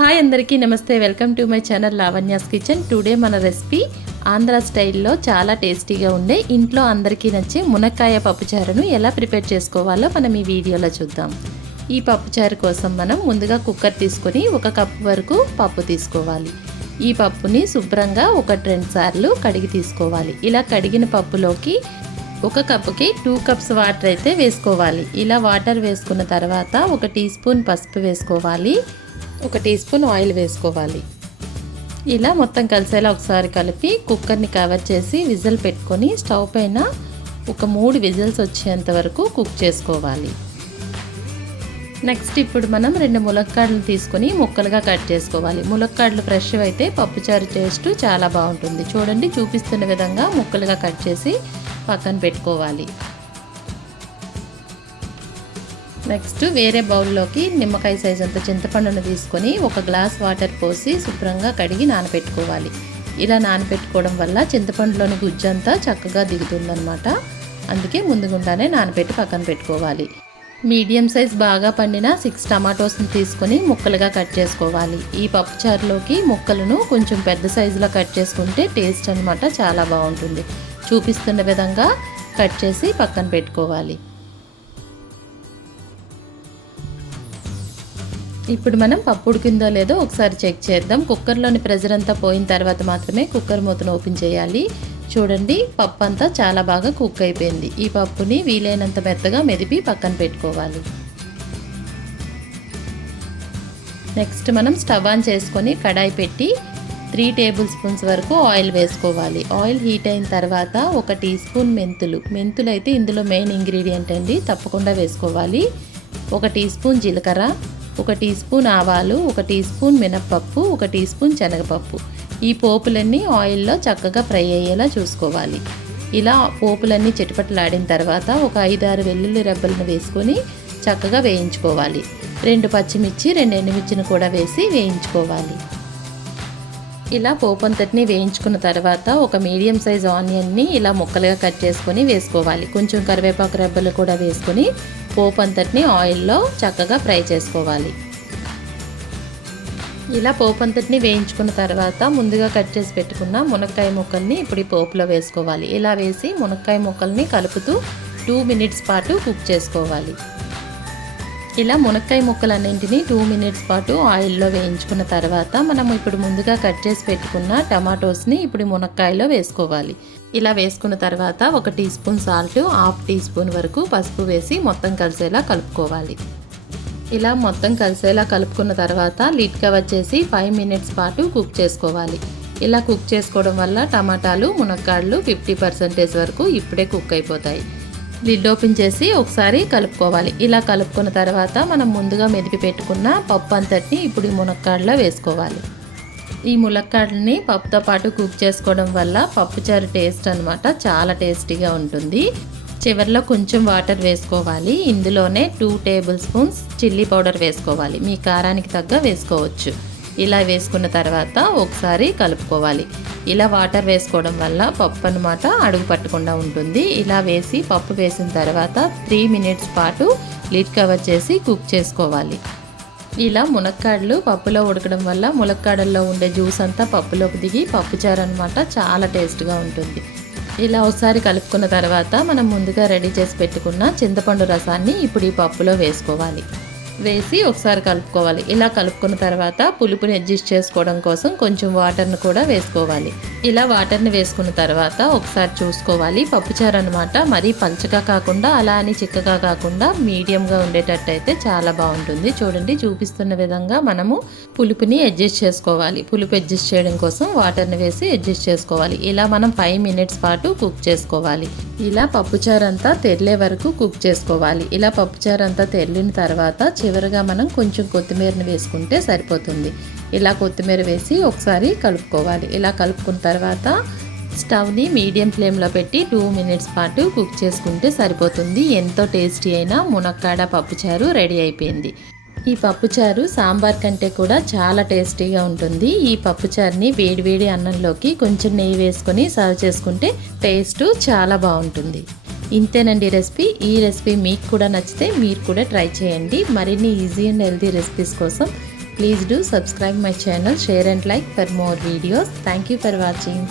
Hi అందరికీ నమస్తే. Welcome to my channel Lavanya's kitchen. Today మన రెసిపీ ఆంధ్ర స్టైల్లో చాలా టేస్టీగా ఉండే ఇంట్లో అందరికీ నచ్చే మునక్కాయ పప్పుచారును ఎలా ప్రిపేర్ చేసుకోవాలో మనం ఈ వీడియోలో చూద్దాం. ఈ పప్పుచారు కోసం మనం ముందుగా కుక్కర్ తీసుకొని 1 కప్పు వరకు పప్పు తీసుకోవాలి. ఈ పప్పుని శుభ్రంగా 1-2 సార్లు కడిగి తీసుకోవాలి. ఇలా కడిగిన పప్పులోకి 1 కప్పుకి 2 కప్స్ వాటర్ అయితే వేసుకోవాలి. ఇలా వాటర్ వేసుకున్న తర్వాత 1 టీ స్పూన్ పసుపు వేసుకోవాలి, 1 టీ స్పూన్ ఆయిల్ వేసుకోవాలి. ఇలా మొత్తం కలిసేలా ఒకసారి కలిపి కుక్కర్ని కవర్ చేసి విజిల్ పెట్టుకొని స్టవ్ పైన ఒక 3 విజిల్స్ వచ్చేంత వరకు కుక్ చేసుకోవాలి. నెక్స్ట్ ఇప్పుడు మనం 2 ములక్కాడలు తీసుకొని ముక్కలుగా కట్ చేసుకోవాలి. ములక్కాడలు ఫ్రెష్ అయితే పప్పుచారు టేస్ట్ చాలా బాగుంటుంది. చూడండి, చూపిస్తున్న విధంగా ముక్కలుగా కట్ చేసి పక్కన పెట్టుకోవాలి. నెక్స్ట్ వేరే బౌల్లోకి నిమ్మకాయ సైజ్ అంత చింతపండును తీసుకొని 1 గ్లాస్ వాటర్ పోసి శుభ్రంగా కడిగి నానబెట్టుకోవాలి. ఇలా నానబెట్టుకోవడం వల్ల చింతపండులోని గుజ్జంతా చక్కగా దిగుతుందన్నమాట. అందుకే ముందుగుండానే నానబెట్టి పక్కన పెట్టుకోవాలి. మీడియం సైజ్ బాగా పండిన 6 టమాటోస్ని తీసుకొని ముక్కలుగా కట్ చేసుకోవాలి. ఈ పప్పుచారులోకి ముక్కలను కొంచెం పెద్ద సైజులో కట్ చేసుకుంటే టేస్ట్ అనమాట చాలా బాగుంటుంది. చూపిస్తున్న విధంగా కట్ చేసి పక్కన పెట్టుకోవాలి. ఇప్పుడు మనం పప్పు ఉడికిందో లేదో ఒకసారి చెక్ చేద్దాం. కుక్కర్లోని ప్రెజర్ అంతా పోయిన తర్వాత మాత్రమే కుక్కర్ మూతను ఓపెన్ చేయాలి. చూడండి, పప్పు అంతా చాలా బాగా కుక్ అయిపోయింది. ఈ పప్పుని వీలైనంత మెత్తగా మెదిపి పక్కన పెట్టుకోవాలి. నెక్స్ట్ మనం స్టవ్ ఆన్ చేసుకొని కడాయి పెట్టి 3 టేబుల్ స్పూన్స్ వరకు ఆయిల్ వేసుకోవాలి. ఆయిల్ హీట్ అయిన తర్వాత 1 టీ స్పూన్ మెంతులు అయితే ఇందులో మెయిన్ ఇంగ్రీడియంట్ అండి, తప్పకుండా వేసుకోవాలి. 1 టీ స్పూన్ జీలకర్ర, 1 టీ స్పూన్ ఆవాలు, 1 టీ స్పూన్ మినప్పప్పు, 1 టీ స్పూన్ శనగపప్పు. ఈ పోపులన్నీ ఆయిల్లో చక్కగా ఫ్రై అయ్యేలా చూసుకోవాలి. ఇలా పోపులన్నీ చిటపటలాడిన తర్వాత 1 5-6 వెల్లుల్లి రెబ్బలను వేసుకొని చక్కగా వేయించుకోవాలి. 2 పచ్చిమిర్చి, 2 ఎండుమిర్చిని కూడా వేసి వేయించుకోవాలి. ఇలా పోపు అంతటిని వేయించుకున్న తర్వాత 1 మీడియం సైజ్ ఆనియన్ని ఇలా ముక్కలుగా కట్ చేసుకొని వేసుకోవాలి. కొంచెం కరివేపాకు రెబ్బలు కూడా వేసుకొని పోపు అంతటిని ఆయిల్లో చక్కగా ఫ్రై చేసుకోవాలి. ఇలా పోపు అంతటిని వేయించుకున్న తర్వాత ముందుగా కట్ చేసి పెట్టుకున్న మునక్కాయ ముక్కల్ని ఇప్పుడు ఈ పోపులో వేసుకోవాలి. ఇలా వేసి మునక్కాయ ముక్కల్ని కలుపుతూ 2 మినిట్స్ పాటు కుక్ చేసుకోవాలి. ఇలా మునక్కాయ ముక్కలన్నింటినీ 2 మినిట్స్ పాటు ఆయిల్లో వేయించుకున్న తర్వాత మనం ఇప్పుడు ముందుగా కట్ చేసి పెట్టుకున్న టమాటోస్ని ఇప్పుడు మునక్కాయలో వేసుకోవాలి. ఇలా వేసుకున్న తర్వాత 1 teaspoon salt, 1/2 teaspoon వరకు పసుపు వేసి మొత్తం కలిసేలా కలుపుకోవాలి. ఇలా మొత్తం కలిసేలా కలుపుకున్న తర్వాత లిడ్ కవర్ చేసి 5 మినిట్స్ పాటు కుక్ చేసుకోవాలి. ఇలా కుక్ చేసుకోవడం వల్ల టమాటాలు, మునక్కాడలు 50% వరకు ఇప్పుడే కుక్ అయిపోతాయి. లిడ్ ఓపెన్ చేసి ఒకసారి కలుపుకోవాలి. ఇలా కలుపుకున్న తర్వాత మనం ముందుగా మెదిపి పెట్టుకున్న పప్పు అంతటిని ఇప్పుడు ఈ మునక్కాడలో వేసుకోవాలి. ఈ ములక్కాడల్ని పప్పుతో పాటు కుక్ చేసుకోవడం వల్ల పప్పుచారు టేస్ట్ అనమాట చాలా టేస్టీగా ఉంటుంది. చివరిలో కొంచెం వాటర్ వేసుకోవాలి. ఇందులోనే 2 టేబుల్ స్పూన్స్ చిల్లీ పౌడర్ వేసుకోవాలి. మీ కారానికి తగ్గ వేసుకోవచ్చు. ఇలా వేసుకున్న తర్వాత ఒకసారి కలుపుకోవాలి. ఇలా వాటర్ వేసుకోవడం వల్ల పప్పు అనమాట అడుగు పట్టకుండా ఉంటుంది. ఇలా వేసి పప్పు వేసిన తర్వాత 3 మినిట్స్ పాటు లిడ్ కవర్ చేసి కుక్ చేసుకోవాలి. ఇలా మునక్కాడలు పప్పులో ఉడకడం వల్ల ములక్కాడల్లో ఉండే జ్యూస్ అంతా పప్పులోకి దిగి పప్పుచారు అనమాట చాలా టేస్ట్గా ఉంటుంది. ఇలా ఒకసారి కలుపుకున్న తర్వాత మనం ముందుగా రెడీ చేసి పెట్టుకున్న చింతపండు రసాన్ని ఇప్పుడు ఈ పప్పులో వేసుకోవాలి. వేసి ఒకసారి కలుపుకోవాలి. ఇలా కలుపుకున్న తర్వాత పులుపుని అడ్జస్ట్ చేసుకోవడం కోసం కొంచెం వాటర్ని కూడా వేసుకోవాలి. ఇలా వాటర్ని వేసుకున్న తర్వాత ఒకసారి చూసుకోవాలి. పప్పుచారు అనమాట మరీ పల్చగా కాకుండా అలా అని చిక్కగా కాకుండా మీడియంగా ఉండేటట్టు అయితే చాలా బాగుంటుంది. చూడండి, చూపిస్తున్న విధంగా మనము పులుపుని అడ్జస్ట్ చేసుకోవాలి. పులుపు అడ్జస్ట్ చేయడం కోసం వాటర్ని వేసి అడ్జస్ట్ చేసుకోవాలి. ఇలా మనం 5 మినిట్స్ పాటు కుక్ చేసుకోవాలి. ఇలా పప్పుచారు అంతా తెరలే వరకు కుక్ చేసుకోవాలి. ఇలా పప్పుచారు అంతా తెరిలిన తర్వాత చివరిగా మనం కొంచెం కొత్తిమీరని వేసుకుంటే సరిపోతుంది. ఇలా కొత్తిమీర వేసి ఒకసారి కలుపుకోవాలి. ఇలా కలుపుకున్న తర్వాత స్టవ్ని మీడియం ఫ్లేమ్లో పెట్టి 2 మినిట్స్ పాటు కుక్ చేసుకుంటే సరిపోతుంది. ఎంతో టేస్టీ అయిన మునక్కాడ పప్పుచారు రెడీ అయిపోయింది. ఈ పప్పుచారు సాంబార్ కంటే కూడా చాలా టేస్టీగా ఉంటుంది. ఈ పప్పుచారుని వేడివేడి అన్నంలోకి కొంచెం నెయ్యి వేసుకొని సర్వ్ చేసుకుంటే టేస్ట్ చాలా బాగుంటుంది. ఇంతేనండి రెసిపీ. ఈ రెసిపీ మీకు కూడా నచ్చితే మీరు కూడా ట్రై చేయండి. మరిన్ని ఈజీ అండ్ హెల్తీ రెసిపీస్ కోసం Please do subscribe my channel, share and like for more videos. Thank you for watching.